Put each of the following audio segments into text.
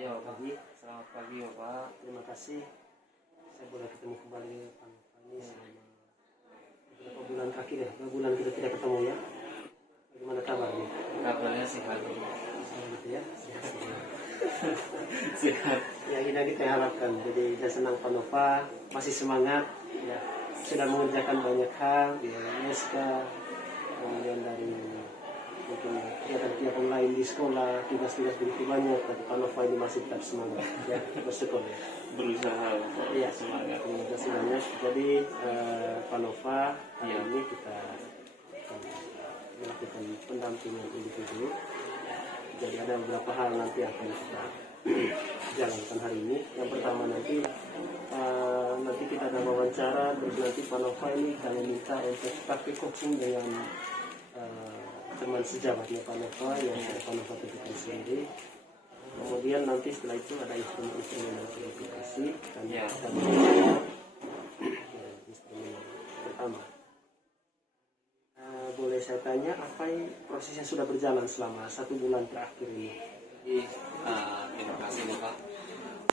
Ya, Selamat pagi. selamat pagi Bapak. Terima kasih. Saya boleh ketemu kembali Pak Nova ini selama beberapa bulan terakhir ya. Beberapa bulan kita tidak ketemu ya. Bagaimana kabarnya? Kabarnya sehat. Sehat gitu ya. Sehat. Sehat. Ya kita harapkan. Jadi saya senang Pak Nova masih semangat. Ya sudah mengerjakan banyak hal di LMSK, kemudian dari mungkin kegiatan-kegiatan lain di sekolah, tugas-tugas begitu banyak, tapi Pak Nova ini masih tetap semangat ya, bersyukur ya. Berusaha Bapak. Iya, Semangat. terima kasih banyak. Jadi Pak Nova, hari Iya. ini kita akan melakukan pendampingan individu. Jadi ada beberapa hal nanti akan kita jalankan hari ini. Yang pertama nanti kita ada wawancara, terus nanti Pak Nova ini kami minta untuk praktik coaching dengan teman sejabatnya Pak Nova yang sudah Pak Nova tentukan sendiri. Kemudian nanti setelah itu ada instrumen-instrumen yang sudah dikasih dan Ya. instrumen pertama. Boleh saya tanya apa yang prosesnya sudah berjalan selama 1 bulan terakhir ini? Jadi, terima kasih Bapak.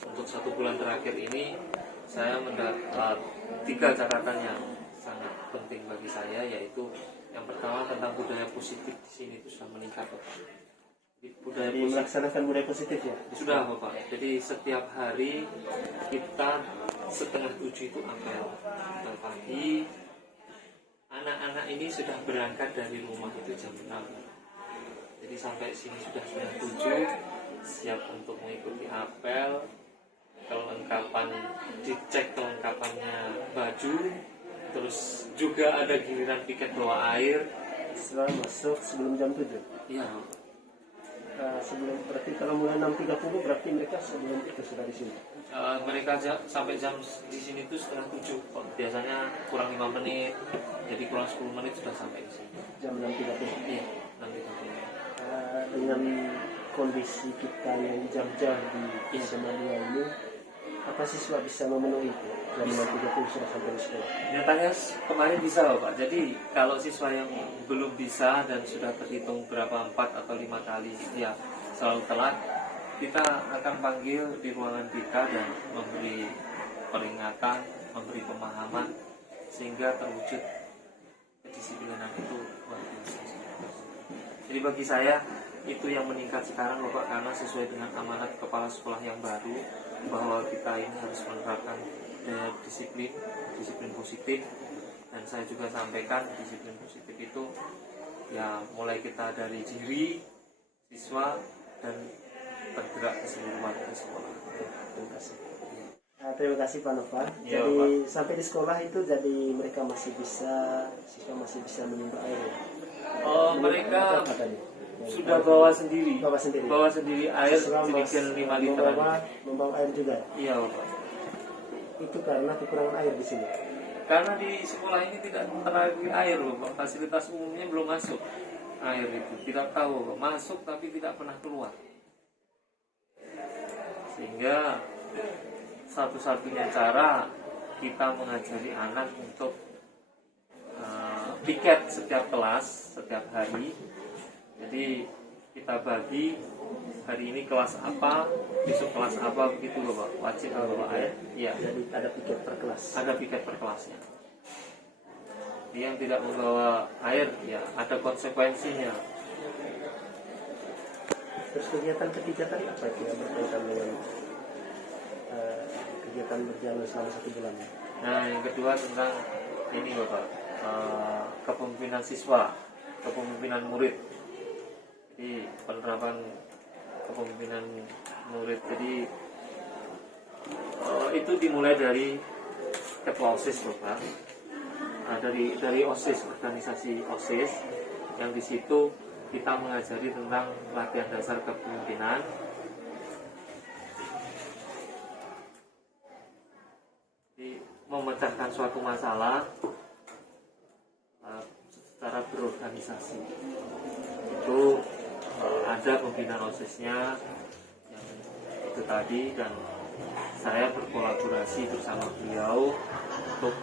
Untuk 1 bulan terakhir ini saya mendapat 3 catatan yang sangat penting bagi saya, yaitu yang pertama tentang budaya positif di sini itu sudah meningkat Bapak. Jadi, budaya Jadi positif melaksanakan budaya positif ya? sudah Bapak. Jadi setiap hari kita 6:30 itu apel pagi. Anak-anak ini sudah berangkat dari rumah itu jam 6. Jadi sampai sini sudah jam 7, siap untuk mengikuti apel. Kelengkapan, dicek kelengkapannya baju, terus juga ada giliran piket bawa air. Setelah masuk sebelum jam 7? Iya, Sebelum, berarti kalau mulai 6.30 berarti mereka sebelum itu sudah di sini? mereka sampai jam di sini itu 6:30. Biasanya kurang 5 menit, jadi kurang 10 menit sudah sampai di sini. Jam 6.30? Iya, 6:30. Dengan kondisi kita yang jam-jam di SMA 2 ini, apa siswa bisa memenuhi itu? Jam 6.30 sudah sampai di sekolah? Nyatanya kemarin bisa Bapak. Jadi kalau siswa yang belum bisa dan sudah terhitung berapa 4 atau 5 kali ya selalu telat, kita akan panggil di ruangan BK dan memberi peringatan, memberi pemahaman sehingga terwujud kedisiplinan itu luar biasa. Jadi bagi saya itu yang meningkat sekarang Bapak, karena sesuai dengan amanat kepala sekolah yang baru bahwa kita ini harus menerapkan disiplin positif, dan saya juga sampaikan disiplin positif itu ya mulai kita dari diri siswa dan bergerak ke seluruh warga sekolah. Terima kasih. Terima kasih Pak Nova. Ya, Jadi Pak. sampai di sekolah itu jadi mereka masih bisa, siswa masih bisa menimba air ya? Mereka Apa tadi? sudah bawa sendiri, Bawa sendiri. air Selama sedikit 5 liter. membawa air juga. Iya Bapak. Itu karena kekurangan air di sini. Karena di sekolah ini tidak terakhir air Bapak, fasilitas umumnya belum masuk air itu. Tidak tahu Bapak, masuk tapi tidak pernah keluar. Sehingga satu-satunya cara kita mengajari anak untuk piket setiap kelas, setiap hari. Jadi kita bagi hari ini kelas apa, besok kelas apa, begitu Bapak. Wajib membawa air. Iya. Jadi ada piket per kelas. Ada piket per kelasnya. Yang tidak membawa air, ya ada konsekuensinya. Terus kegiatan ketiga tadi apa itu yang berkaitan dengan kegiatan berjalan selama 1 bulan? Nah, yang kedua tentang ini Bapak, kepemimpinan siswa, kepemimpinan murid. Jadi penerapan kepemimpinan murid. Jadi itu dimulai dari ketua OSIS Bapak. Nah, dari OSIS, organisasi OSIS, yang di situ kita mengajari tentang latihan dasar kepemimpinan. Jadi, memecahkan suatu masalah secara berorganisasi. Itu ada pembinaan OSIS-nya yang itu tadi, dan saya berkolaborasi bersama beliau untuk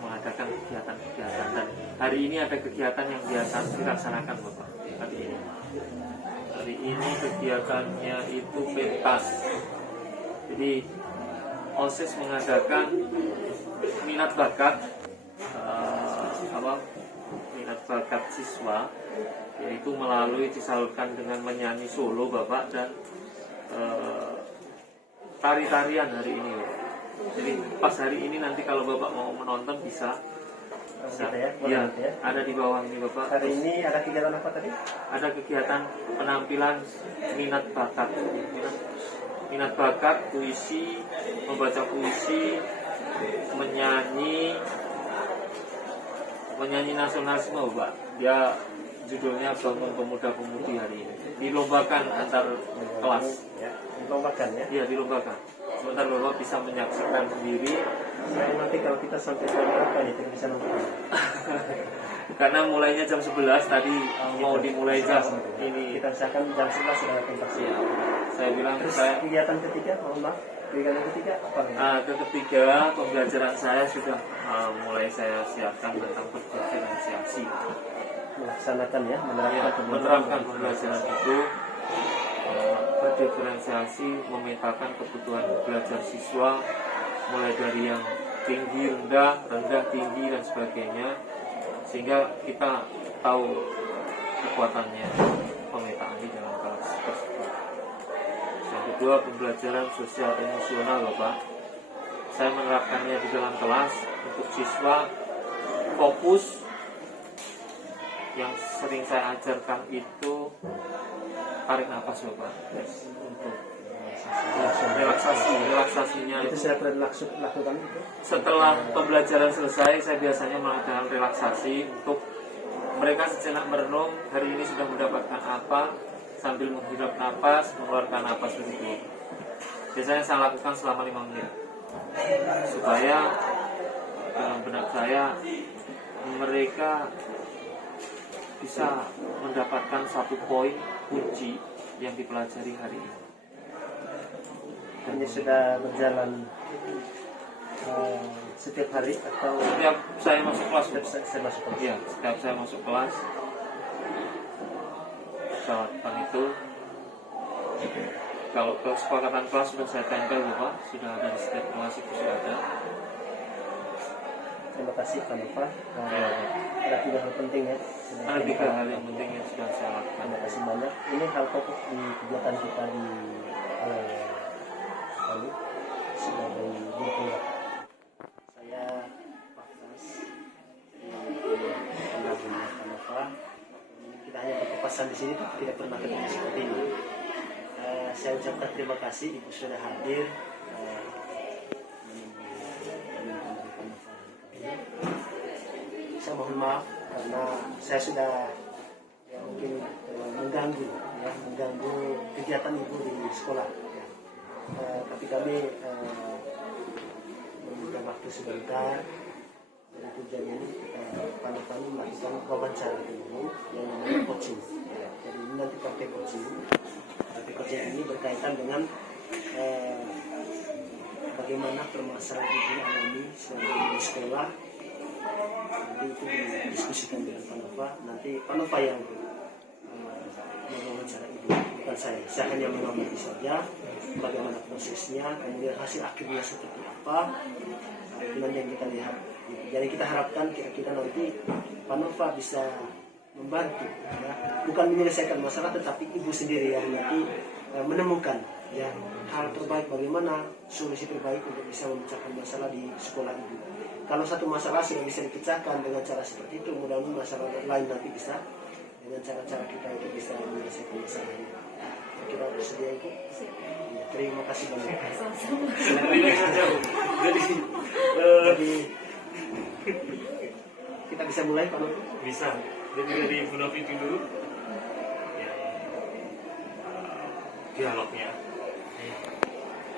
mengadakan kegiatan-kegiatan, dan hari ini ada kegiatan yang biasa dilaksanakan Bapak. Hari hari ini kegiatannya itu pentas. Jadi OSIS mengadakan minat bakat minat bakat siswa, yaitu melalui disalurkan dengan menyanyi solo Bapak dan tari-tarian hari ini Bapak. Jadi pas hari ini nanti kalau Bapak mau menonton bisa. Gitu ya, Ya, gitu ya. ada di bawah ini Bapak. Hari ini ada kegiatan apa tadi? Ada kegiatan penampilan minat bakat, minat bakat, puisi, membaca puisi, menyanyi nasionalisme Bapak. Dia judulnya Bangun Pemuda-Pemudi hari ini. Dilombakan antar kelas. Ya, dilombakan ya. Iya, dilombakan. Sebentar Bapak bisa menyaksikan sendiri. Saya nanti kalau kita sampai jam berapa nih tidak bisa nonton? Karena mulainya jam 11 tadi mau dimulai jam ini. Kita usahakan jam 11 sudah pentas. Ya, saya bilang Terus saya kegiatan ketiga, mohon maaf. Kegiatan ketiga apa nih? ketiga pembelajaran saya sudah mulai saya siapkan tentang berdiferensiasi. Melaksanakan ya, Menerapkan pembelajaran itu, berdiferensiasi, memetakan kebutuhan belajar siswa mulai dari yang tinggi, rendah, rendah, tinggi dan sebagainya, sehingga kita tahu kekuatannya pemetaan di dalam kelas tersebut. Yang kedua, pembelajaran sosial emosional Bapak. Saya menerapkannya di dalam kelas untuk siswa fokus. Yang sering saya ajarkan itu tarik nafas Bapak, untuk relaksasinya Itu itu. saya pernah lakukan itu. Setelah pembelajaran selesai, saya biasanya melakukan relaksasi untuk mereka sejenak merenung hari ini sudah mendapatkan apa, sambil menghirup nafas, mengeluarkan nafas begitu. Biasanya saya lakukan selama 5 menit supaya dalam benak saya mereka bisa mendapatkan satu poin kunci yang dipelajari hari ini. Ini sudah berjalan setiap hari atau Setiap saya masuk kelas, saya masuk kelas? iya, setiap saya masuk kelas, kesepakatan itu, kalau kesepakatan kelas sudah saya tempel Bapak, sudah ada di setiap kelas itu sudah ada. Terima kasih Pak Nova. Ada 3 hal penting ya. Ada 3 hal yang penting yang sudah saya lakukan. Terima kasih banyak. Ini hal pokok di kegiatan kita di sebagai guru penggerak. Saya Pak Fas, pendampingnya Pak Nova. Kita hanya berpapasan di sini, tapi tidak pernah ketemu seperti ini. Saya ucapkan terima kasih Ibu sudah hadir. Saya mohon maaf karena saya sudah mungkin mengganggu kegiatan ibu di sekolah. Tapi kami meminta waktu sebentar. Dari tujuannya ini kami melakukan wawancara dulu yang namanya coaching. Jadi ini nanti pakai coaching. Tapi coaching ini berkaitan dengan bagaimana permasalahan ibu alami selama di sekolah. Nanti itu didiskusikan dengan Pak Nova. Nanti Pak Nova yang mewawancara ibu, bukan saya. Saya hanya mengamati saja bagaimana prosesnya, kemudian hasil akhirnya seperti apa. Itu nanti yang kita lihat. Jadi kita harapkan kira-kira nanti Pak Nova bisa membantu, ya. Bukan menyelesaikan masalah, tetapi ibu sendiri yang nanti menemukan ya hal terbaik, bagaimana solusi terbaik untuk bisa memecahkan masalah di sekolah ibu. Kalau satu masalah sudah bisa dipecahkan dengan cara seperti itu, mudah-mudahan masalah lain nanti bisa dengan cara-cara kita itu bisa menyelesaikan masalahnya. Kira bersedia Ibu? Ya, terima kasih banyak. Jadi kita bisa mulai Pak Novi? Bisa. Jadi dari Ibu Novi dulu. Ya. Dialognya.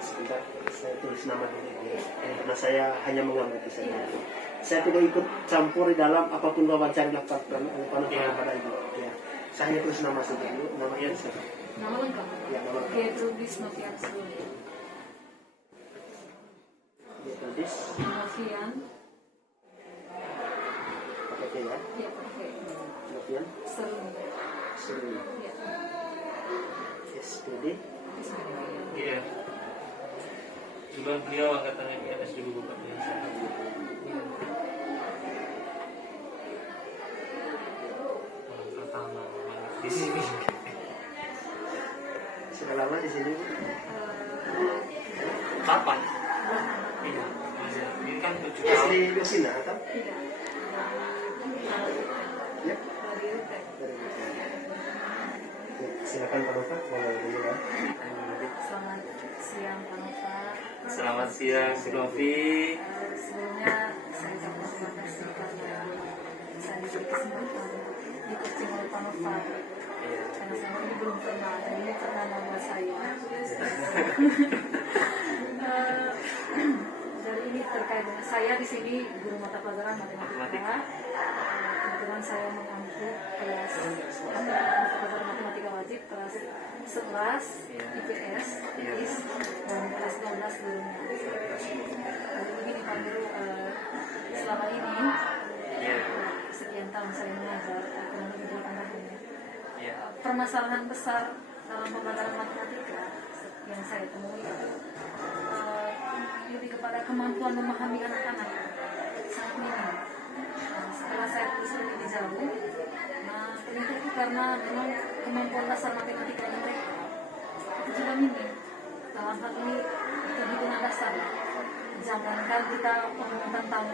Sebentar, saya tulis nama dulu ya. Karena saya hanya mengamati saja. Saya tidak ikut campur di dalam apapun wawancara dilakukan oleh Pak Novi pada Ibu. Ya. Saya hanya tulis nama saja dulu. Namanya siapa? Nama lengkap? Ya, nama lengkap. Gertrudis Noviansyah. Gertrudis. Novian. Pakai T ya? Ya, pakai. Novian. Seruni. Seruni. Ya. SPD. GM. Duluan beliau angkatan IPNS dulu bukan yang saya. Orang pertama di sini. Sudah lama di sini, Bu? Kapan? Iya. Ini kan 7 SD tahun. Yosina atau? Tidak. Ya. Dari UTEK. Ya, silakan Pak Nova, boleh dimulai. Selamat siang Pak Nova. Selamat siang, Si Novi. Sebelumnya saya ucapkan terima kasih karena saya diberi kesempatan untuk di-coaching oleh Pak Nova. Iya. Karena saya ini belum pernah, dan ini pertama buat saya. Dari ini terkait dengan saya di sini guru mata pelajaran matematika. Kebetulan saya mengampu kelas mata pelajaran matematika wajib kelas 11 IPS, IPS dan kelas 12 sebelumnya. Jadi begini Pak Guru, selama ini Iya. sekian tahun saya mengajar kurang lebih 8 tahun ya. Iya. Permasalahan besar dalam pembelajaran matematika yang saya temui itu lebih kepada kemampuan memahami anak-anak sangat minim. Setelah saya telusuri lebih jauh, ternyata itu karena memang kemampuan dasar matematikanya mereka itu juga minim. Dalam hal ini hitung-hitungan dasar. Jangankan kita ngomong tentang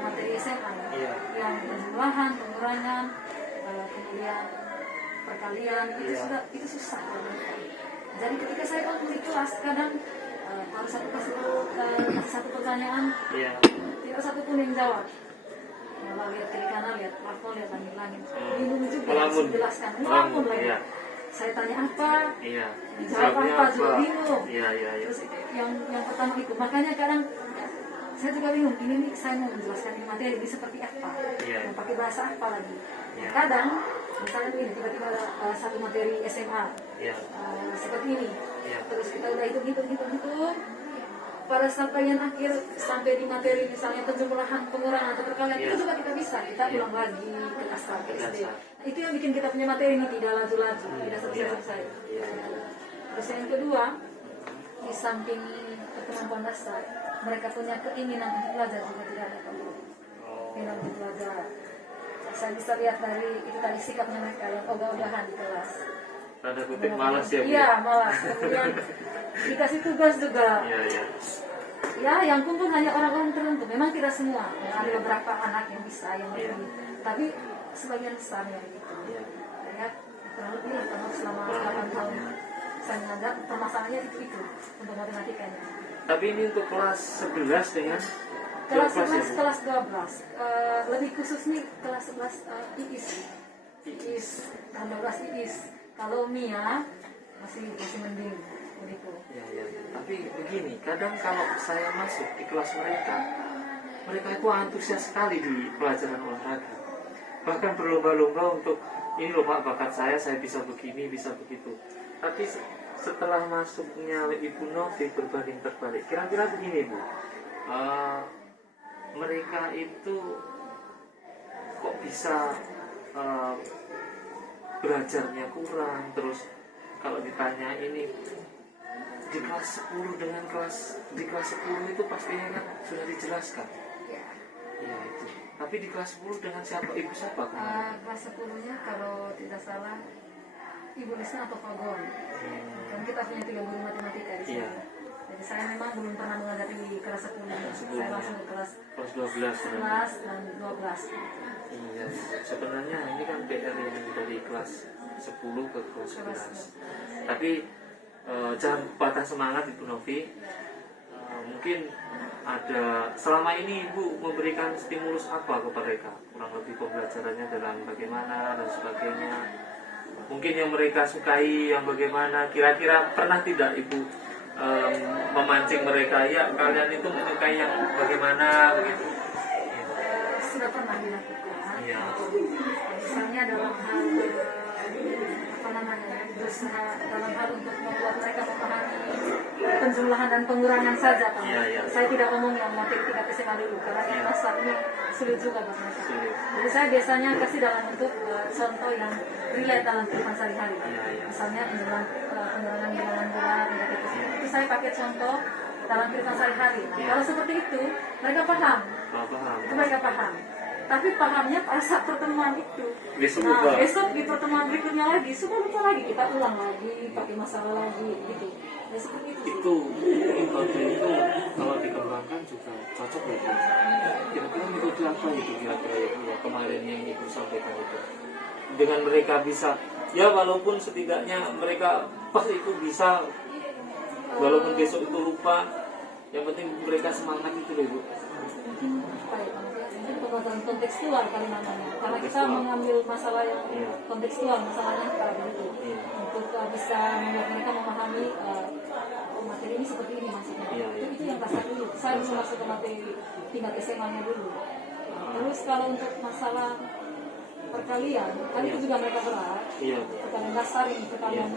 materi SMA Iya. yang penjumlahan, pengurangan, kemudian perkalian itu susah. Jadi ketika saya waktu di kelas kadang kalau satu pertanyaan Iya. tidak satu pun yang jawab. Malah lihat kiri kanan, lihat plafon, lihat langit-langit. Bingung juga harus Melamun. dijelaskan. Melamun lagi. Iya. Saya tanya apa, Iya. dijawab apa, juga bingung. Iya, iya, iya. Terus yang pertama itu, makanya kadang saya juga bingung. Ini nih saya mau menjelaskan ini materi ini seperti apa, Iya. mau pakai bahasa apa lagi. Iya. Kadang misalnya begini, tiba-tiba ada satu materi SMA Iya. seperti ini. Iya. Terus kita udah hitung. Pada saat bagian akhir sampai di materi misalnya penjumlahan, pengurangan atau perkalian Iya. itu juga kita bisa. Kita Iya. ulang lagi ke dasar, ke SD. Dasar. Itu yang bikin kita punya materi ini tidak laju-laju, tidak selesai-selesai. Iya. Terus yang kedua, di samping kemampuan dasar, mereka punya keinginan untuk belajar juga tidak ada kalau keinginan untuk belajar. Saya bisa lihat dari itu tadi sikapnya mereka yang ogah-ogahan di kelas. Tanda kutip malas ya, Bu? Iya, malas. Kemudian dikasih tugas juga. Iya, iya. Ya, yang kumpul hanya orang-orang tertentu. Memang tidak semua. Ada beberapa anak yang bisa, yang Iya. lebih. Tapi sebagian besar ya gitu. Iya. Ya, kurang lebih karena selama 8 tahun saya mengajar, permasalahannya itu untuk matematikanya. Tapi ini untuk kelas 11 dengan Kelas 12 ya, 11, Bu? kelas 12. Lebih khusus nih kelas 11 IIS. IIS, kelas 12 IIS. Kalau Mia masih mending begitu. Ya, ya. Tapi begini, kadang kalau saya masuk di kelas mereka itu antusias sekali di pelajaran olahraga. Bahkan berlomba-lomba untuk ini loh Pak, bakat saya bisa begini, bisa begitu. Tapi setelah masuknya Ibu Novi berbanding terbalik. Kira-kira begini Bu, mereka itu kok bisa belajarnya kurang, terus kalau ditanya ini di kelas 10 dengan di kelas 10 itu pastinya kan sudah dijelaskan. Ya itu. Tapi di kelas 10 dengan siapa, ibu siapa kemarin? Kelas 10-nya kalau tidak salah Ibu Lisna atau Pak Gon. Kan kita punya 3 guru matematika di sini. Iya. Jadi saya memang belum pernah mengajar di kelas 10. Saya langsung ke kelas 12 berarti. 11 dan 12. Iya. Sebenarnya ini kan PR yang dari kelas 10 ke kelas 11. Tapi jangan patah semangat Ibu Novi. Mungkin ada selama ini Ibu memberikan stimulus apa kepada mereka, kurang lebih pembelajarannya dalam bagaimana dan sebagainya, mungkin yang mereka sukai yang bagaimana, kira-kira pernah tidak Ibu memancing mereka, ya kalian itu menyukai yang bagaimana begitu? Sudah pernah dilakukan. Iya. Misalnya dalam hal berusaha dalam hal untuk membuat mereka memahami penjumlahan dan pengurangan saja Pak. Iya, iya. Saya tidak ngomong yang motif tingkat SMA dulu karena yang Iya. dasar ini sulit juga buat mereka. Sulit. Jadi saya biasanya kasih dalam bentuk contoh yang relate dalam kehidupan sehari-hari. Iya, iya. Misalnya penjualan bilangan bulan itu saya pakai contoh dalam kehidupan sehari-hari. Nah, Iya. kalau seperti itu mereka paham, Oh, paham. itu mereka paham. Tapi pahamnya pada saat pertemuan itu. Besok Nah, lupa. besok di pertemuan berikutnya lagi sudah lupa lagi, kita ulang lagi, pakai masalah lagi, gitu. Ya seperti itu. Itu metode itu kalau dikembangkan juga cocok ya Bu. Kira-kira metode apa itu kira-kira ya kemarin yang Ibu sampaikan itu, dengan mereka bisa ya walaupun setidaknya mereka pas itu bisa walaupun besok itu lupa, yang penting mereka semangat itu loh Bu. Mungkin apa ya, Pak? Mungkin pengetahuan kontekstual kali namanya, karena kita Kontekstual. mengambil masalah yang Iya. kontekstual, masalahnya begitu, Iya. untuk bisa membuat mereka memahami oh, materi ini seperti ini maksudnya. Iya, iya. Itu yang dasar dulu. Saya dulu masuk ke materi tingkat SMA-nya dulu. Terus kalau untuk masalah perkalian, kan Iya. itu juga mereka berat. Iya. Perkalian dasar ini, perkalian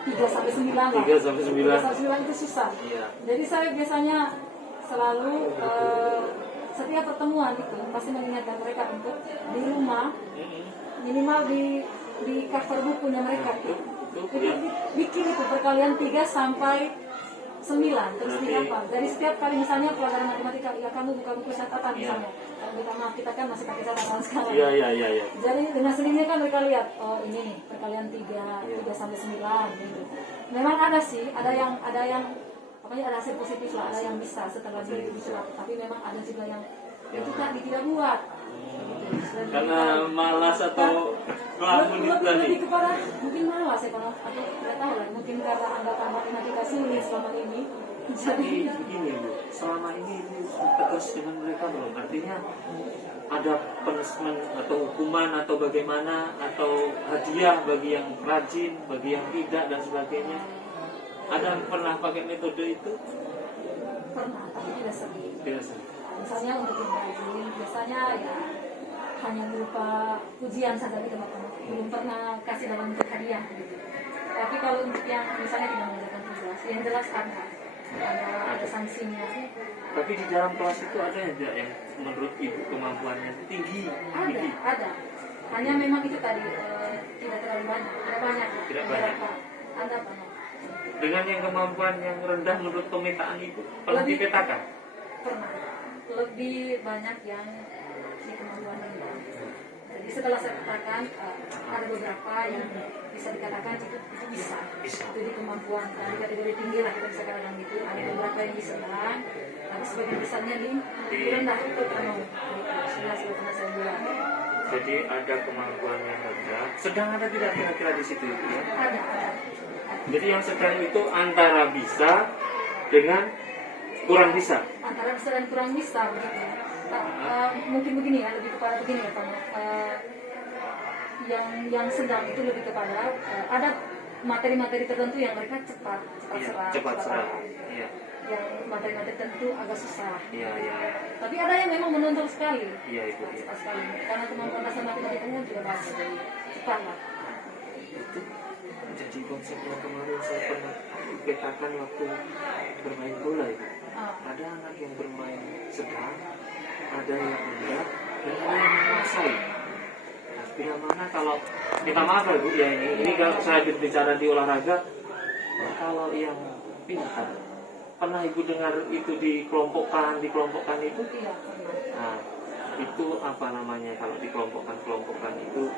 3 sampai 9 lah. 3 sampai 9. 3 sampai 9 itu susah. Iya. Jadi saya biasanya selalu setiap pertemuan itu pasti mengingatkan mereka untuk di rumah minimal di cover bukunya mereka itu. Jadi bikin itu perkalian 3 sampai 9 terus Berarti- dihafal. Jadi setiap kali misalnya pelajaran matematika, ya kamu buka buku catatan Iya. misalnya. Kalau kita maaf kita kan masih pakai catatan sekarang. Iya, iya, iya, iya. Jadi dengan sendirinya kan mereka lihat, oh ini nih perkalian 3 Iya. sampai 9 gitu. Memang ada sih, ada yang pokoknya ada hasil positif lah, ada yang bisa setelah Ada yang itu bisa. tapi memang ada juga yang itu tadi tidak buat. Dan Karena malas atau ngelamun itu tadi. lebih kepada mungkin malas ya kalau atau tidak tahu lah, mungkin karena anggapan matematika sulit selama ini. Jadi Jadi begini Bu, selama ini Ibu tegas dengan mereka belum? Artinya ada punishment atau hukuman atau bagaimana atau hadiah bagi yang rajin, bagi yang tidak dan sebagainya. Ada yang pernah pakai metode itu? pernah tapi tidak sering. Biasa. Misalnya untuk yang rajin, biasanya ya hanya berupa ujian saja gitu teman-teman. Belum pernah kasih dalam bentuk hadiah gitu. Tapi kalau untuk yang misalnya tidak mengerjakan tugas, yang jelas ada sanksinya. Tapi di dalam kelas itu ada yang tidak yang menurut Ibu kemampuannya tinggi? Tinggi. Ada. Hanya memang itu tadi tidak terlalu banyak. Tidak banyak. Tidak banyak. Beberapa. Ada banyak. Dengan yang kemampuan yang rendah menurut pemetaan Ibu pernah Lebih- dipetakan? Pernah. Lebih banyak yang di kemampuan rendah. Jadi setelah saya katakan ada beberapa yang bisa dikatakan itu bisa. Bisa. Itu di kemampuan di kategori tinggi lah kita bisa katakan gitu. Ada beberapa yang di sedang, tapi sebagian besarnya di rendah itu kan. Jelas pernah saya bilang. Jadi ada kemampuan yang rendah. Sedang ada tidak kira-kira di situ Ibu ya? Ada. Jadi yang sedang itu antara bisa dengan kurang bisa. Antara bisa dan kurang bisa begitu. Mungkin begini ya, lebih kepada begini ya Pak. Yang sedang itu lebih kepada ada materi-materi tertentu yang mereka cepat Iya, serap, cepat serap. paham. Iya, Yang materi-materi tertentu agak susah. iya, iya. Tapi ada yang memang menuntut sekali. Iya itu ya. Cepat sekali. Karena kemampuan dasar matematikanya juga bagus. Jadi cepat lah. Itu jadi konsep yang kemarin saya pernah petakan waktu bermain bola itu. Ada anak yang bermain sedang, ada yang rendah, dan ada yang menguasai. Nah, bila mana kalau minta maaf ya Bu ya ini kalau saya berbicara di olahraga, kalau yang pintar pernah Ibu dengar itu dikelompokkan itu? Iya, pernah. Nah, itu apa namanya kalau dikelompokkan itu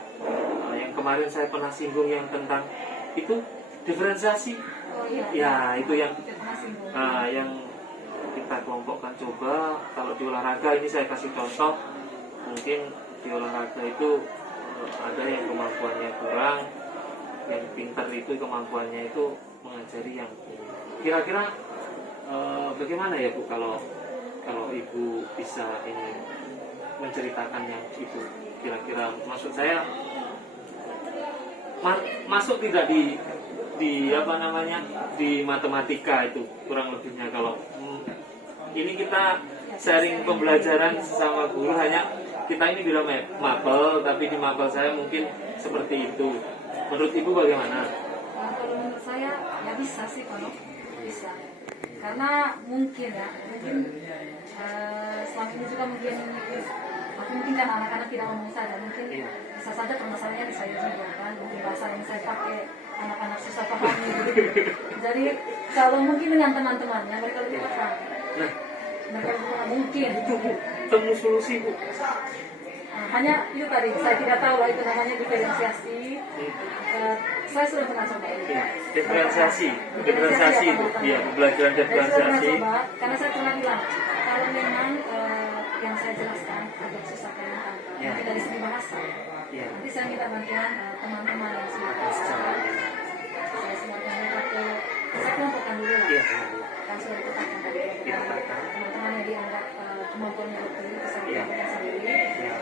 yang kemarin saya pernah singgung yang tentang itu diferensiasi. Oh iya. Ya, itu yang Kita pernah singgung. yang kita kelompokkan. Coba kalau di olahraga ini saya kasih contoh, mungkin di olahraga itu ada yang kemampuannya kurang, yang pintar itu kemampuannya itu mengajari yang ini. Kira-kira bagaimana ya Bu kalau Ibu bisa ini menceritakan yang itu, kira-kira maksud saya masuk tidak di apa namanya di matematika itu kurang lebihnya. Kalau ini kita sharing pembelajaran sesama guru, hanya kita ini bilang mapel, tapi di mapel saya mungkin seperti itu. Menurut Ibu bagaimana? Kalau menurut saya ya bisa sih kalau bisa. Karena mungkin selama ini juga mungkin aku mungkin kan anak-anak tidak ngomong saja, mungkin bisa saja permasalahannya di saya juga kan, mungkin bahasa yang saya pakai anak-anak susah pahami gitu. Jadi kalau mungkin dengan teman-temannya mereka lebih paham. Mereka lebih paham mungkin. Temu solusi Bu. Hanya itu tadi saya tidak tahu lah itu namanya diferensiasi. Saya sudah pernah coba. Diferensiasi itu, ya pembelajaran Saya sudah pernah diferensiasi. coba karena saya pernah bilang kalau memang yang saya jelaskan agak susah kelihatan, mungkin dari segi bahasa. Nanti saya minta bantuan teman-teman yang sudah saya semuanya mereka ke saya kelompokkan dulu lah. Kan sudah ditetapkan tadi teman-teman yang dianggap kemampuannya lebih itu saya kelompokkan sendiri.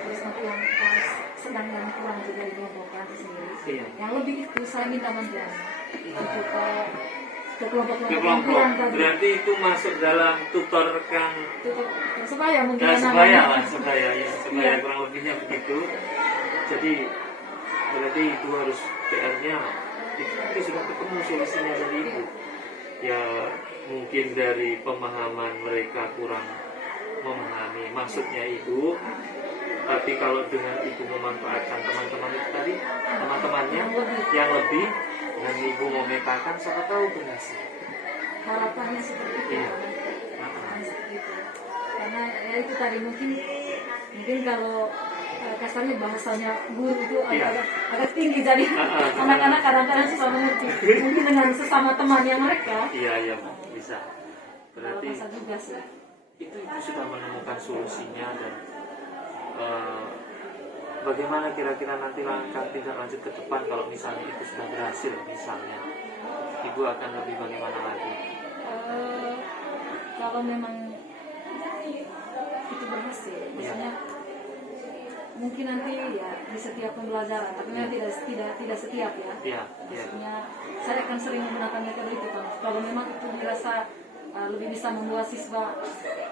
Terus nanti yang sedang dan kurang juga dikelompokkan sendiri. Yang lebih itu saya minta bantuan untuk ke kelompok-kelompok yang kurang tadi. Berarti itu masuk dalam tutor rekan Supaya mungkin supaya kurang lebihnya begitu. Jadi berarti itu harus PR-nya itu sudah ketemu solusinya tadi Ibu. Ya mungkin dari pemahaman mereka kurang memahami maksudnya Ibu. Tapi kalau dengan Ibu memanfaatkan teman-teman itu tadi, teman-temannya yang lebih, dan Ibu memetakan, siapa tahu berhasil. Harapannya seperti itu. Harapannya seperti itu. Karena ya itu tadi mungkin kalau kasarnya bahasanya guru itu agak tinggi, jadi anak-anak kadang-kadang susah mengerti. Mungkin dengan sesama temannya mereka. Iya bisa. Berarti Bisa juga sih. Itu sudah menemukan solusinya dan bagaimana kira-kira nanti langkah tindak lanjut ke depan kalau misalnya itu sudah berhasil misalnya, Ibu akan lebih bagaimana lagi? Kalau memang itu berhasil, misalnya mungkin nanti ya di setiap pembelajaran, tapi memang tidak setiap ya. Maksudnya saya akan sering menggunakan metode itu kan. Kalau memang itu dirasa lebih bisa membuat siswa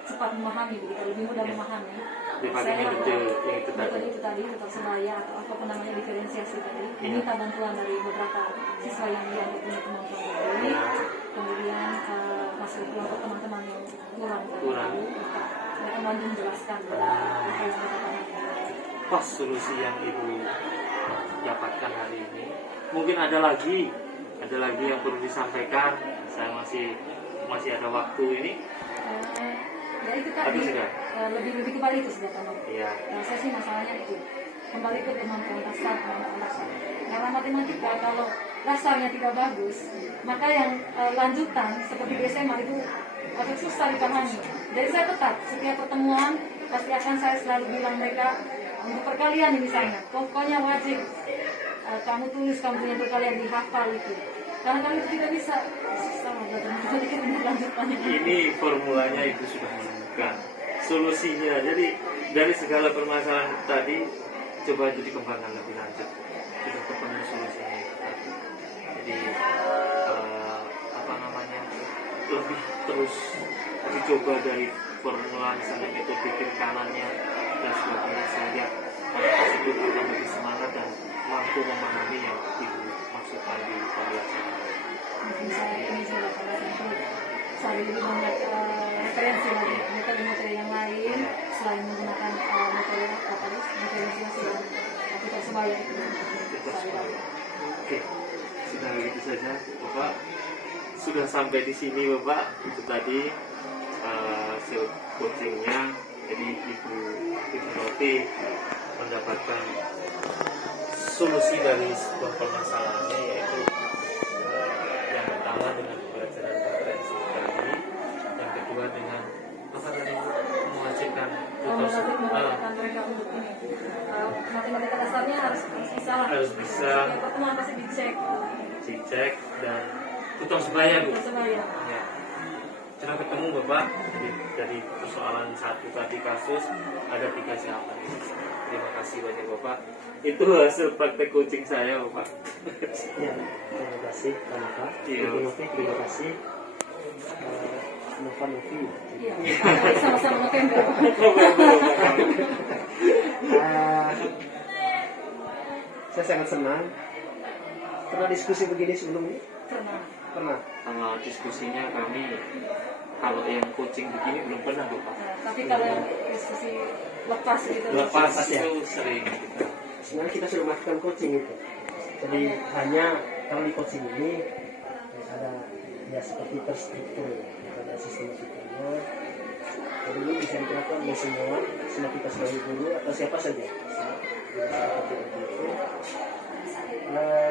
cepat memahami, begitu, lebih mudah memahami. Saya metode itu tadi, tetap sebaya atau apapun namanya diferensiasi tadi, minta bantuan dari beberapa siswa yang dianggap punya kemampuan tadi, kemudian masuk kelompok teman-teman yang kurang, mereka bantu menjelaskan. Pas solusi yang Ibu dapatkan hari ini. Mungkin ada lagi yang perlu disampaikan. Saya masih ada waktu ini. Ya itu tadi lebih kepada itu sudah tahu. Nah, saya sih masalahnya itu kembali ke kemampuan dasar. Karena matematika kalau dasarnya tidak bagus, maka yang lanjutan seperti di SMA itu agak susah dipahami. Jadi saya tetap setiap pertemuan pasti akan saya selalu bilang mereka untuk perkalian misalnya, pokoknya wajib kamu tulis kamu punya perkalian dihafal itu. Karena kami itu tidak bisa ini formulanya itu sudah menemukan solusinya. Jadi dari segala permasalahan tadi coba jadi kembangkan lebih lanjut, sudah ketemu solusinya. Jadi lebih terus dicoba dari formula misalnya metode kiri kanannya dan sebagainya, sehingga anak tersebut akan lebih semangat dan mampu memahami yang Ibu maksudkan di pembelajaran. Mungkin saya ini juga pada cari lebih banyak referensi lagi, metode-metode yang lain selain menggunakan metode diferensiasi dan kita sebaya itu. Oke, sudah begitu saja Bapak. Sudah sampai di sini Bapak, itu tadi hasil coachingnya. Jadi Ibu Noti mendapatkan solusi dari sebuah permasalahannya, yaitu yang pertama dengan pembelajaran referensi tadi, yang kedua dengan mewajibkan mewajibkan mereka untuk ini matematika dasarnya harus bisa. Yang pertemuan pasti dicek dan tutor sebaya Bu. Sebaya. Ya. Sudah ketemu Bapak. Jadi dari persoalan satu tadi kasus ada 3 jawaban. Terima kasih banyak Bapak. Itu hasil praktek coaching saya Bapak. Ya, terima kasih Bapak. Ibu Novi, terima kasih. Nova Novi. Iya. Sama-sama November. Saya sangat senang. Pernah diskusi begini sebelumnya? Pernah. Pernah. Sama diskusinya kami kalau yang coaching begini belum pernah loh Pak. Tapi kalau yang diskusi lepas gitu. Lepas ya? itu sering. Sebenarnya kita sudah melakukan coaching itu. Jadi hanya kalau di coaching ini ada ya seperti terstruktur, ada sistematikanya. Jadi ini bisa diterapkan oleh semua kita sebagai guru atau siapa saja. Seperti itu.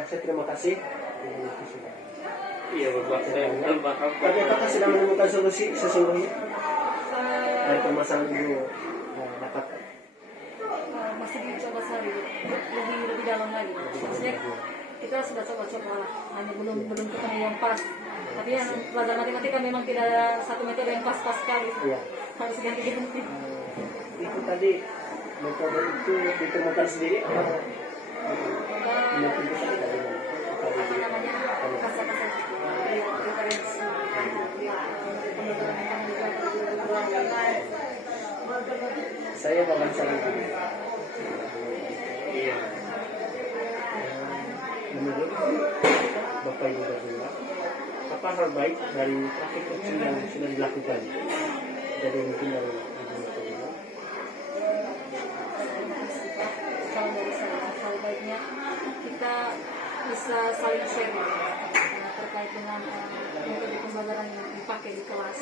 Saya terima kasih. Iya Bapak, saya maaf. Tapi apakah sudah menemukan solusi sesungguhnya Eh, dari permasalahan ibu dapat? masih dicoba cari lebih dalam lagi. Maksudnya kita sudah coba-coba lah, hanya belum ketemu yang pas. Tapi yang pelajaran matematika memang tidak ada satu metode yang pas sekali. Iya. Harus ganti-ganti. Itu tadi metode itu ditemukan sendiri atau mungkin kita tidak dengar? Apa namanya, kasa-kasa referensi. Saya bahkan saling dulu. Iya. Menurut Bapak Ibu berdua, apa hal baik dari praktik coaching yang sudah dilakukan? Jadi mungkin dari Ibu berdua. Kalau dari saya, hal baiknya kita bisa saling sharing terkait dengan metode pembelajaran yang dipakai di kelas.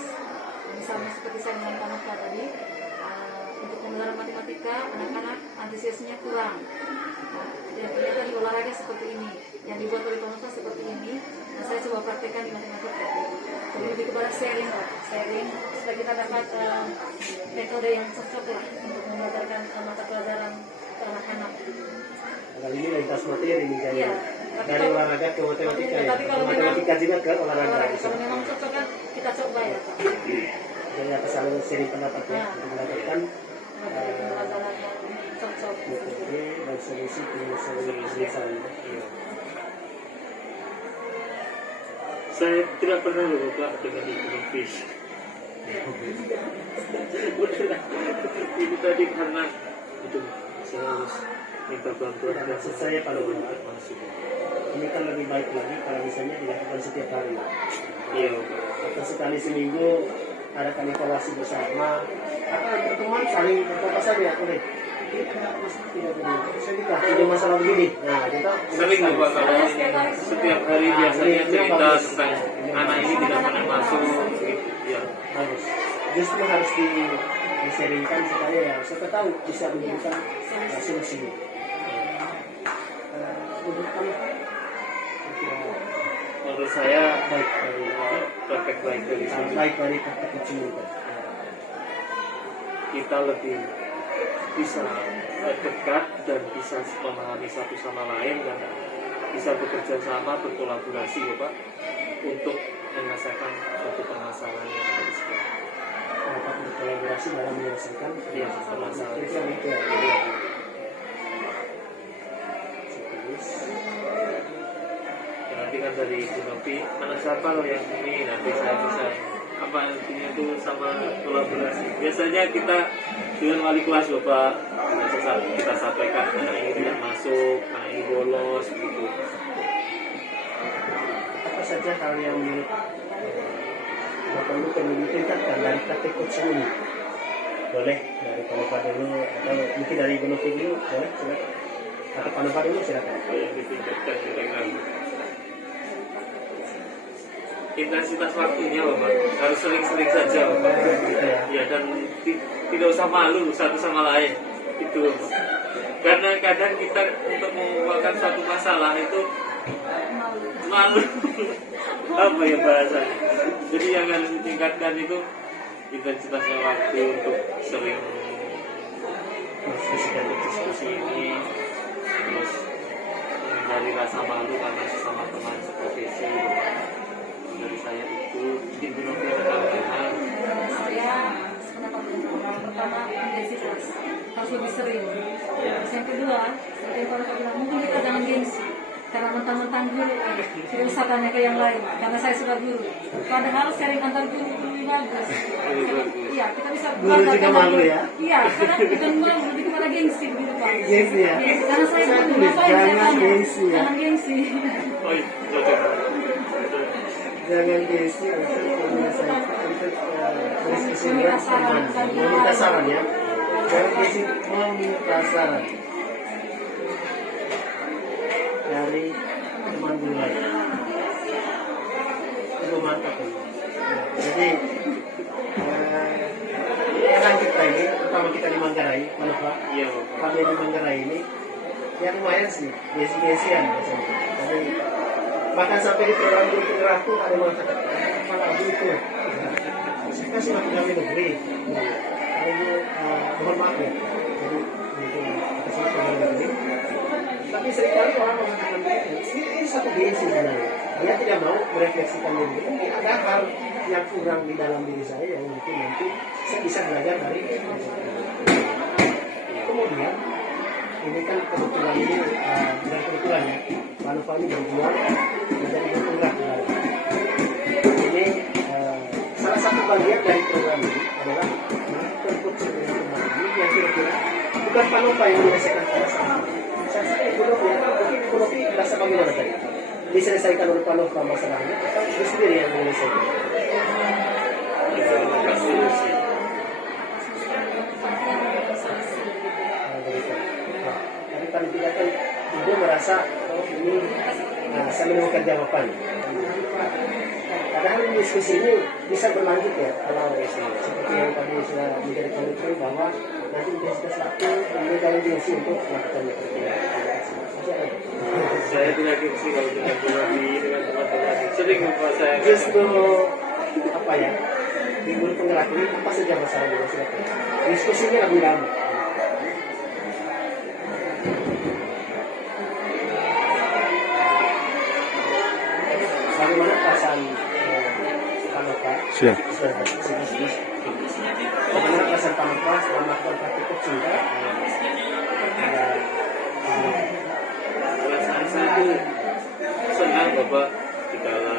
Misalnya seperti saya dengan Kanaka tadi, untuk pembelajaran matematika anak-anak antusiasnya kurang. Dan ternyata di olahraga seperti ini, yang dibuat oleh pemerintah seperti ini, dan saya coba praktekkan di matematika. Jadi lebih kepada sharing supaya kita dapat metode yang cocok lah untuk membelajarkan mata pelajaran ke anak-anak. Kali ini lintas materi nih kayaknya. Iya. Dari olahraga ke matematika ya. Tapi kalau Matematika juga ke olahraga. kalau memang cocok kan kita coba ya Pak. Jadi atas saling sharing pendapat ya untuk mendapatkan Pembelajaran yang cocok. metode dan solusi penyelesaian. Saya tidak pernah loh Bapak dengan Ibu Fish. Itu tadi karena itu saya harus minta bantuan dan Maksud saya kalau masuk. ini kan lebih baik lagi kalau misalnya dilakukan setiap hari. Iya. Atau sekali seminggu adakan evaluasi bersama. Apa pertemuan saling apa saja boleh. Ini masalah begini. Nah, kita Sering Bapak kalau ini setiap hari biasanya cerita tentang anak ini tidak pernah masuk. Ya. bagus. Justru harus di-sharingkan supaya ya siapa tahu bisa memberikan solusi. Menurut kamu? Menurut saya Baik dari praktek baik dari sini baik dari praktek coaching itu. kita lebih bisa dekat dan bisa memahami satu sama lain dan bisa bekerja sama berkolaborasi ya Pak untuk menyelesaikan suatu permasalahan yang ada di sekolah. Dapat berkolaborasi dalam menyelesaikan permasalahan itu yang itu ya. Terus Ya, nanti kan dari Bu Novi anak siapa loh yang ini nanti saya bisa apa intinya itu sama kolaborasi. Biasanya kita dengan wali kelas Bapak kita sampaikan anak ini tidak masuk, anak ini bolos gitu. apa saja hal yang menurut Bapak Ibu perlu ditingkatkan dari praktek coaching ini? Boleh dari Panova dulu atau mungkin dari Ibu Novi dulu, boleh silakan. Atau Panova dulu silakan. Yang ditingkatkan kira-kira intensitas waktunya Bapak harus sering-sering saja Bapak. Gitu ya. Ya dan tidak usah malu satu sama lain itu Bapak. Karena kadang kita untuk mengungkapkan satu masalah itu malu apa ya bahasanya. Jadi yang harus ditingkatkan itu intensitasnya waktu untuk sering diskusi ini, terus menghindari rasa malu karena sesama teman seprofesi. Dari saya itu mungkin belum ada tambahan. Saya sependapat pertama intensitas harus lebih sering. Terus yang kedua, seperti yang Pak bilang, mungkin kita jangan gengsi karena mentang-mentang guru tidak usah tanya ke yang lain karena saya sudah guru. Padahal sharing antar guru lebih bagus. Iya, kita bisa Guru juga malu ya? Iya, karena bukan malu, lebih kepada gengsi gitu Pak. Gengsi ya? Gengsi. Karena saya bukan ngapain saya Jangan tanya. gengsi ya? Jangan gengsi. Oh iya, cocok. jangan diisi untuk menyelesaikan untuk berdiskusi dengan teman, meminta saran ya. Jangan diisi meminta saran dari teman duluan. Itu mantap ini. Jadi orang kita ini, terutama kita di Manggarai, mana Pak? Iya, Kami di Manggarai ini, ya lumayan sih, gesi-gesian biasanya. Tapi bahkan sampai di program guru penggerak pun ada mengatakan, malah begitu. Saya kasih pegawai negeri, ini mohon maaf ya. Jadi mungkin kasih pegawai negeri. Tapi seringkali orang mengatakan ini satu gesi sebenarnya. Dia tidak mau merefleksikan diri. Mungkin ada hal yang kurang di dalam diri saya yang mungkin nanti saya bisa belajar dari. Kemudian ini kan kebetulan ini bukan kebetulan ya. Pak Nova ini berjuang menjadi bergerak. Ini salah satu bagian dari program ini adalah melakukan ini yang kira-kira bukan Pak Nova yang menyelesaikan masalah. Saya ekonomi ya, mungkin ekonomi merasa bagaimana tadi? Diselesaikan oleh Pak Nova masalahnya atau dia sendiri yang menyelesaikan? Tapi paling tidak kan ibu merasa ini saya menemukan jawaban. Padahal diskusi ini bisa berlanjut ya kalau seperti yang tadi sudah menjadi komitmen bahwa nanti intensitas waktu ini kalian diisi untuk melakukan saya tidak gengsi kalau dengan teman-teman. Sering saya justru apa ya di guru penggerak ini apa saja masalah dengan silakan diskusinya lebih lama. Bagaimana perasaan Panoka? Bagaimana perasaan Panoka setelah melakukan praktik cinta? perasaan saya itu senang Bapak dikala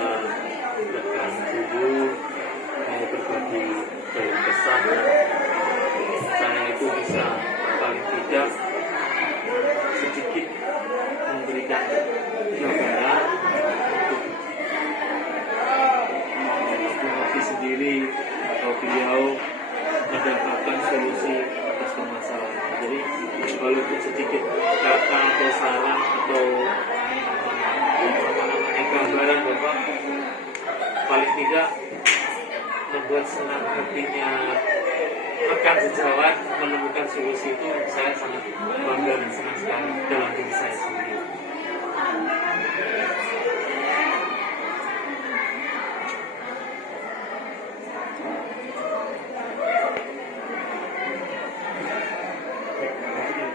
rekan guru mau berbagi keluh kesah, saya itu bisa paling tidak sedikit memberikan gambaran untuk Novi sendiri atau beliau mendapatkan solusi atas permasalahan. Jadi walaupun sedikit kata atau saran atau gambaran Bapak paling tidak membuat senang hatinya rekan sejawat menemukan solusi itu, saya sangat bangga dan senang sekali dalam diri saya sendiri.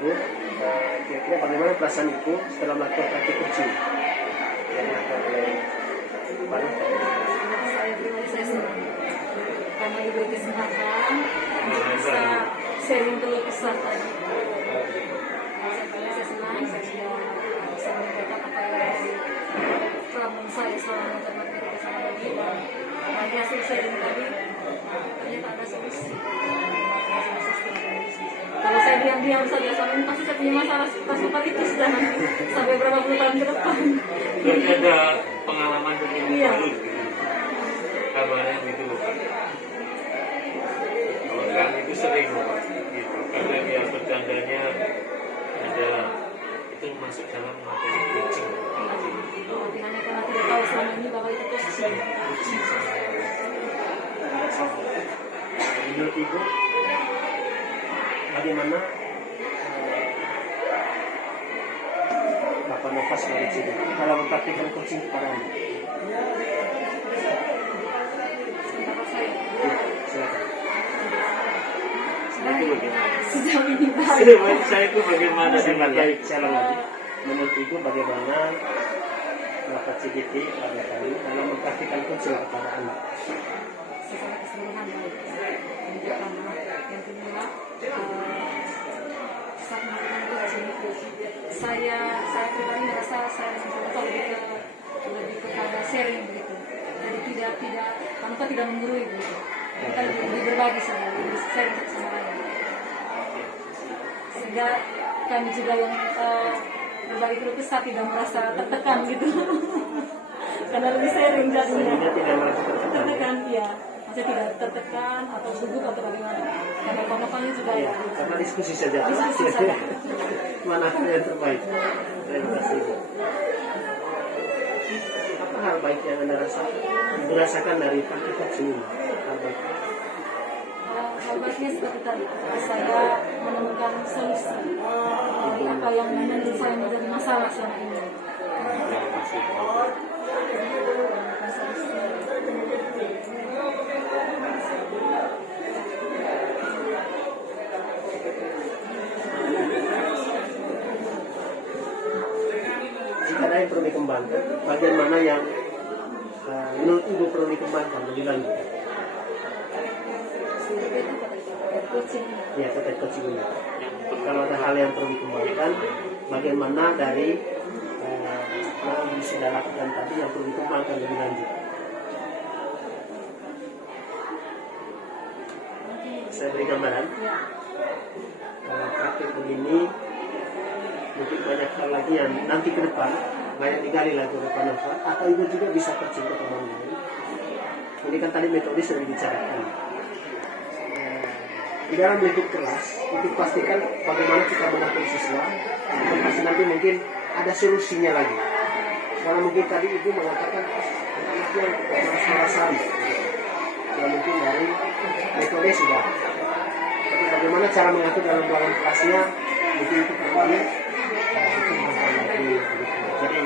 Ibu, kira-kira bagaimana perasaan Ibu setelah melakukan praktik coaching yang dilakukan oleh Pak Nova? Saya pribadi saya senang karena diberi kesempatan untuk bisa sharing keluh kesah tadi. Saya senang saya sudah bisa menyampaikan apa yang problem saya selama mengajar matematika sama lagi, dan dari hasil sharing tadi ternyata ada solusi. Kalau saya diam-diam saja sama ini pasti saya punya masalah pas itu sudah nanti sampai berapa puluh tahun ke depan. Jadi ada pengalaman yang Iya. baru gitu. Kabarnya gitu Bapak. Kalau kami itu sering Bapak gitu. Karena dia bercandanya ada itu masuk dalam materi coaching. Hanya karena tidak tahu selama ini bahwa itu positif. Menurut Ibu, bagaimana Bapak Nova sebagai cilik dalam mempraktikkan coaching kepada Anda? Pendapat saya Ya, silakan. Itu bagaimana? sejauh ini baik. Saya itu bagaimana Saya ulang dengan ya, saya ulang lagi. Menurut Ibu bagaimana Bapak CGT pada kali dalam mempraktikkan coaching kepada Anda? Secara keseluruhan baik. Yang pertama, yang kedua, saat melakukan coaching itu saya pribadi merasa saya mencoba lebih kepada sharing begitu. Jadi tidak tanpa tidak menggurui begitu. Kita lebih berbagi saja, lebih sharing satu sama lain. Sehingga kami juga yang berbagi keluh kesah tidak merasa tertekan gitu. karena lebih sering jadinya. sehingga tidak merasa tertekan. Tertekan, ya. Maksudnya tidak tertekan atau gugup atau bagaimana. Karena konopannya juga Ya, ya. karena diskusi saja. Diskusi saja. Mana yang terbaik? Terima kasih. Apa hal baik yang Anda rasakan dari praktik coaching ini? Hal baik. Hal baiknya seperti tadi, saya menemukan solusi dari apa yang menurut saya menjadi masalah selama ini. Menemukan solusi. Jika ada yang perlu dikembangkan, bagian mana yang menurut Ibu perlu dikembangkan lebih lanjut? Coaching. Ya, terkait coaching ini. Kalau ada hal yang perlu dikembangkan, bagaimana dari yang sudah lakukan tadi yang perlu dikembangkan lebih lanjut? Saya beri gambaran. Ya. Kalau praktik begini, mungkin banyak hal lagi yang nanti ke depan banyak digali lagi oleh Pak Nova, atau Ibu juga bisa coaching ke teman lain. Ini kan tadi metode sudah dibicarakan. Di dalam lingkup kelas, itu pastikan bagaimana kita mengatur siswa, pasti nanti mungkin ada solusinya lagi. Karena mungkin tadi Ibu mengatakan anak-anaknya harus merasai, ya mungkin dari metode sudah. Tapi bagaimana cara mengatur dalam ruangan kelasnya, mungkin itu perlu dikembangkan lagi. Jadi,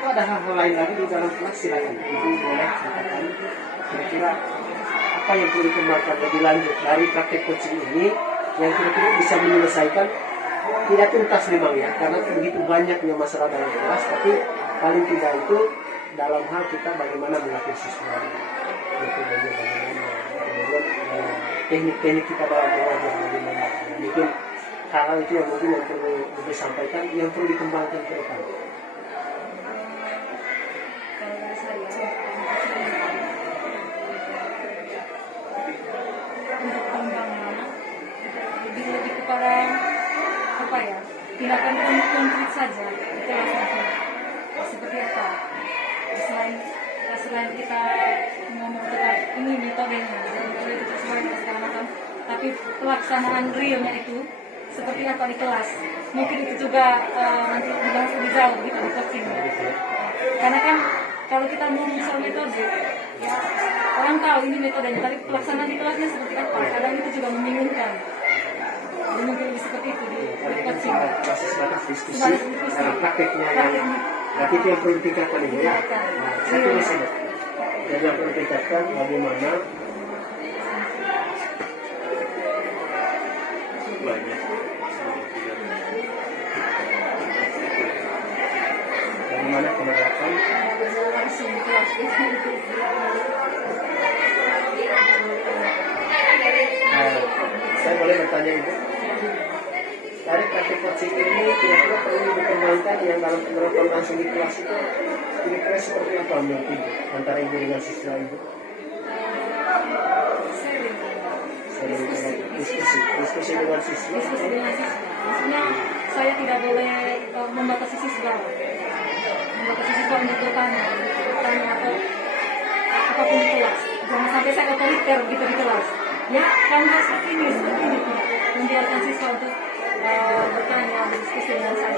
atau ada hal-hal lain lagi di dalam kelas, silakan Ibu boleh ceritakan kira-kira apa yang perlu dikembangkan lebih lanjut dari praktek coaching ini yang kira-kira bisa menyelesaikan, tidak tuntas memang ya, karena begitu banyaknya masalah dalam kelas, tapi paling tidak itu dalam hal kita bagaimana melatih siswa, metodenya bagaimana, kemudian teknik-teknik kita dalam mengajar bagaimana. Mungkin hal itu yang mungkin yang perlu disampaikan, yang perlu dikembangkan ke depan. Kalau saya untuk pengembangan lebih kepada apa ya, tindakan konkret saja itu langsung seperti apa. Selain kita ngomong tentang ini metodenya, metode itu sesuai dengan segala macam, tapi pelaksanaan realnya itu seperti apa di kelas, mungkin itu juga nanti dibahas lebih jauh gitu di coaching. Karena kan kalau kita ngomong soal metode, ya orang tahu ini metodenya, tapi pelaksanaan di kelasnya seperti apa, kadang itu juga membingungkan. Jadi mungkin lebih seperti itu di coaching. Batas diskusi, dalam prakteknya yang berarti itu yang perlu ditingkatkan ini ya. Nah, saya tulis saja. Dan yang perlu ditingkatkan bagaimana penegakan Langsung di kelas. saya boleh bertanya Ibu, dari praktik coaching ini kira-kira perlu dikembangkan yang dalam penerapan langsung di kelas itu kira-kira seperti apa menurut Ibu antara Ibu dengan siswa Ibu? Diskusi dengan siswa. Maksudnya saya tidak boleh membatasi siswa untuk bertanya atau apapun di kelas. Jangan sampai saya otoriter gitu di kelas. Ya, kamu harus seperti ini. Membiarkan siswa untuk bertanya, berdiskusi dengan saya.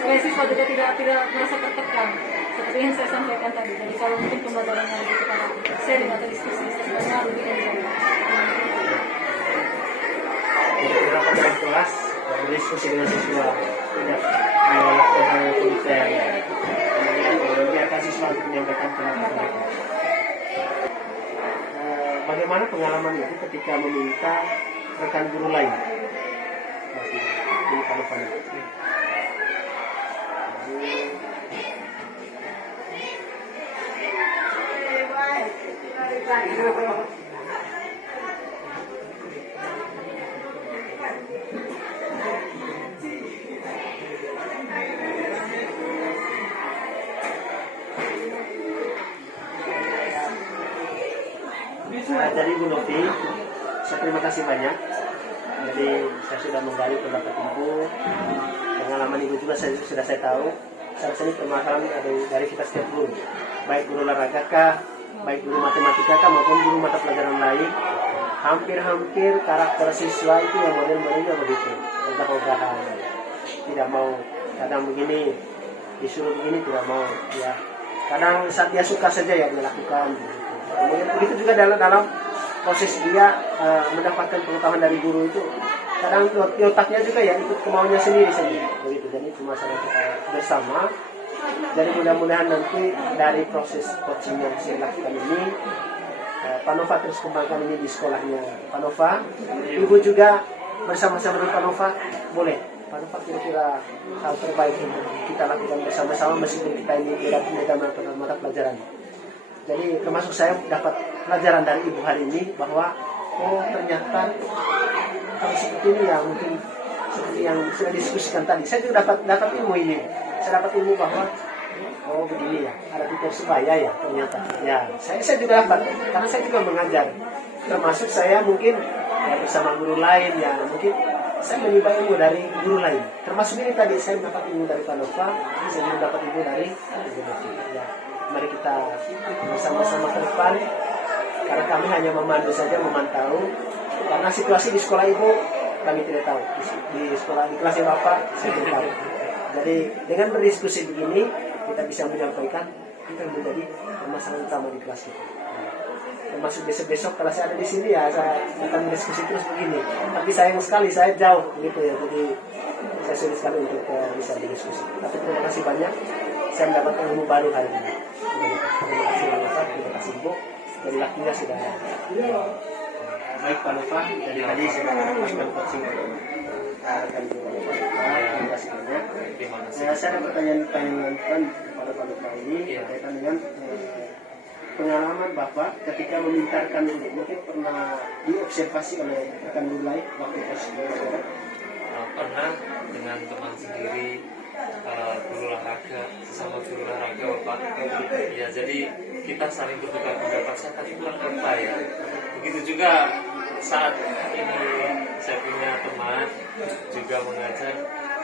Supaya siswa juga tidak merasa tertekan. Seperti yang saya sampaikan tadi. Jadi kalau mungkin pembelajarannya lebih kepada sharing atau diskusi, sebenarnya lebih enjoy. Beberapa dalam kelas berdiskusi dengan siswa, tidak melakukan hal yang otoriter. Kemudian membiarkan siswa untuk menyampaikan pendapat mereka. Bagaimana pengalaman itu ketika meminta rekan guru lain? Ini kalau pada. Jadi Bu Novi, saya terima kasih banyak. Jadi saya sudah menggali pendapat Ibu, pengalaman Ibu juga sudah saya tahu. saya rasa ini permasalahan ada dari kita setiap guru, baik guru olahraga kah, baik guru matematika kah, maupun guru mata pelajaran lain. Hampir-hampir karakter siswa itu yang model-modelnya begitu, ogah-ogahan, tidak mau, kadang begini, disuruh begini tidak mau, ya. Kadang saat dia suka saja ya dia lakukan. Kemudian begitu juga dalam proses dia mendapatkan pengetahuan dari guru itu, kadang di otaknya juga ya ikut kemauannya sendiri begitu. Jadi itu masalah kita bersama. Jadi mudah-mudahan nanti dari proses coaching yang saya lakukan ini, Panova terus kembangkan ini di sekolahnya Panova. Ibu juga bersama-sama dengan Panova boleh. Panova kira-kira hal terbaik yang kita lakukan bersama-sama meskipun kita ini beda mata pelajaran. Jadi termasuk saya dapat pelajaran dari ibu hari ini bahwa oh ternyata kalau seperti ini ya mungkin seperti yang sudah diskusikan tadi. Saya juga dapat ilmu ini. Saya dapat ilmu bahwa oh begini ya, ada titik sebaya ya ternyata. Ya, saya juga dapat karena saya juga mengajar. Termasuk saya mungkin ya, bersama guru lain ya mungkin saya menimba ilmu dari guru lain. Termasuk ini tadi saya mendapat ilmu dari Panova, saya juga dapat ilmu dari Ibu Dokter. Ya, mari kita bersama-sama ke depan. Karena kami hanya memandu saja, memantau. Karena situasi di sekolah ibu kami tidak tahu. Di sekolah di kelas bapak saya tidak tahu. Jadi dengan berdiskusi begini kita bisa menyampaikan kita menjadi permasalahan utama di kelas kita. Termasuk besok-besok kalau saya ada di sini ya saya akan berdiskusi terus begini. Tapi sayang sekali saya jauh gitu ya. Jadi saya sulit sekali untuk bisa berdiskusi. Tapi terima kasih banyak. Saya mendapatkan ilmu baru hari ini. Terima kasih banyak. Terima kasih Bu. Dari waktunya sudah baik Pak Nova. Jadi tadi sudah melakukan coaching rekan terima kasih banyak. Saya ada pertanyaan kepada Pak Nova ini berkaitan dengan pengalaman Bapak ketika memintarkan guru. Mungkin pernah diobservasi oleh rekan guru lain waktu proses belajar? Pernah dengan teman sendiri, guru olahraga, sesama guru olahraga Bapak. Ya, jadi kita saling bertukar pendapat, saya tadi kurang apa ya. Begitu juga saat ini saya punya teman juga mengajar,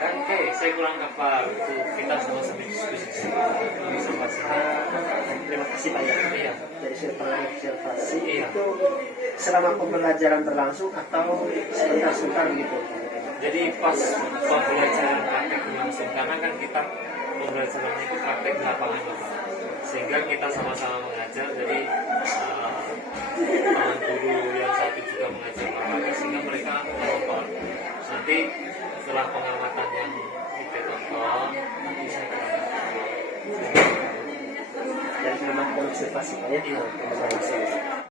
kan saya kurang apa, itu kita sama-sama diskusi observasinya. Terima kasih Pak ya. Iya. Jadi saya pernah observasi Iya. itu selama pembelajaran berlangsung atau sebentar-sebentar gitu. Jadi pas pembelajaran praktek berlangsung, karena kan kita pembelajarannya itu praktek di lapangan Bapak. Sehingga kita sama-sama mengajar, jadi teman guru yang satu juga mengajar olahraga, sehingga mereka menonton. Nanti setelah pengamatan yang kita tonton, nanti saya akan Dan memang observasi Pak ya. Terima kasih.